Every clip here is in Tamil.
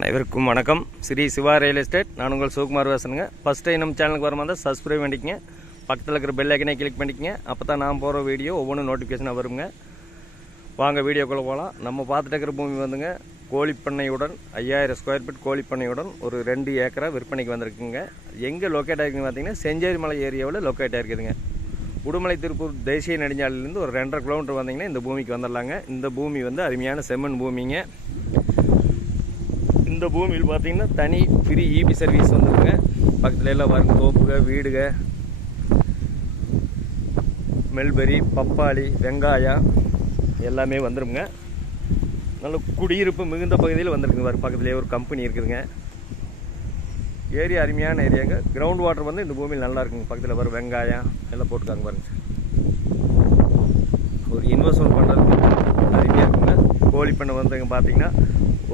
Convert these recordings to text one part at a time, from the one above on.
அனைவருக்கும் வணக்கம். Sri Siva real estate. நான் உங்கள் சிவகுமார் பேசுனுங்க ஃபஸ்ட் டைம் நம்ம சேனலுக்கு வர மாதிரி சப்ஸ்கிரைப் பண்ணிக்கங்க. பக்கத்தில் இருக்கிற பெல் ஐக்கனே கிளிக் பண்ணிக்கங்க. அப்போ தான் நான் போகிற வீடியோ ஒவ்வொன்றும் நோட்டிஃபிகேஷனாக வருங்க. வாங்க வீடியோக்குள்ளே போகலாம் நம்ம பார்த்துட்டு இருக்கிற பூமி வந்துங்க. கோழிப்பண்ணையுடன் ஐயாயிரம் ஸ்கொயர் ஃபீட் கோழிப்பண்ணையுடன் ஒரு ரெண்டு ஏக்கரா விற்பனைக்கு வந்திருக்குங்க. எங்கே லொக்கேட் ஆகிருக்குன்னு பார்த்தீங்கன்னா செஞ்சேரி மலை ஏரியாவில் லொக்கேட் ஆகிருக்குதுங்க உடுமலை திருப்பூர் தேசிய நெடுஞ்சாலையிலேருந்து ஒரு ரெண்டரை கிலோமீட்டர் வந்தீங்கன்னா இந்த பூமிக்கு வந்துடலாங்க. இந்த பூமி வந்து அருமையான செம்மண் பூமிங்க. இந்த பூமியில் பார்த்தீங்கன்னா தனி ஃப்ரீ இபி சர்வீஸ் வந்துருங்க. பக்கத்துல எல்லாம் வரும் தோப்புக வீடுக. மெல்பெரி பப்பாளி வெங்காயம் எல்லாமே வந்துருங்க. நல்ல குடியிருப்பு மிகுந்த பகுதியில் வந்திருக்குங்க பாரு பக்கத்துலேயே ஒரு கம்பெனி இருக்குதுங்க. ஏரியா அருமையான ஏரியாங்க. கிரவுண்ட் வாட்டர் வந்து இந்த பூமியில் நல்லா இருக்குங்க. பக்கத்தில் வர வெங்காயம் எல்லாம் போட்டுக்காங்க பாருங்க. ஒரு இன்வெஸ்ட்மெண்ட் பண்ணுறதுக்கு அருமையாக இருக்குங்க. கோழி பண்ணை வந்துங்க பார்த்தீங்கன்னா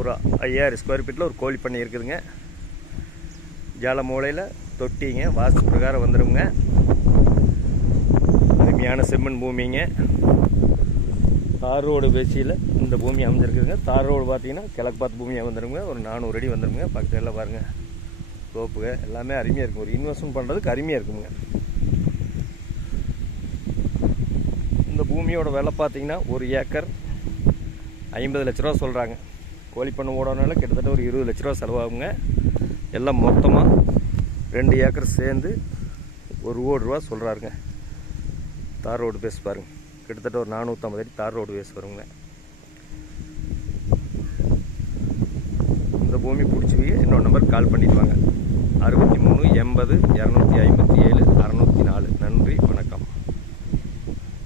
ஒரு ஐயாயிரம் ஸ்கொயர் ஃபீட்டில் ஒரு கோழி பண்ணை இருக்குதுங்க. ஜால மூலையில் தொட்டிங்க வாஸ்து பிரகாரம் வந்துடுங்க அருமையான செம்மண் பூமிங்க. தார் ரோடு பேசியில் இந்த பூமி அமைஞ்சிருக்குதுங்க. தார் ரோடு பார்த்தீங்கன்னா கிழக்கு பார்த்து பூமியாக வந்துடுங்க ஒரு நானூறு அடி வந்துடுங்க பக்கத்தில் எல்லாம் பாருங்கள் தோப்புக எல்லாமே அருமையாக இருக்கும் ஒரு இன்வெஸ்ட்மெண்ட் பண்ணுறதுக்கு அருமையாக இருக்குங்க. இந்த பூமியோட விலை பார்த்தீங்கன்னா ஒரு ஏக்கர் ஐம்பது லட்ச ரூபா சொல்கிறாங்க கோழி பண்ணை ஓடனால கிட்டத்தட்ட ஒரு இருபது லட்ச ரூபா செலவாகுங்க. எல்லாம் மொத்தமாக ரெண்டு ஏக்கர் சேர்ந்து ஒரு கோடி ரூபா சொல்கிறாருங்க தார் ரோடு பேஸ் பாருங்க. கிட்டத்தட்ட ஒரு நானூற்றம்பது அடி தார் ரோடு பேஸ் வருங்க. இந்த பூமி பிடிச்சி என்னோட நம்பர் கால் பண்ணிடுவாங்க அறுபத்தி மூணு எண்பது இரநூத்தி ஐம்பத்தி ஏழு அறநூற்றி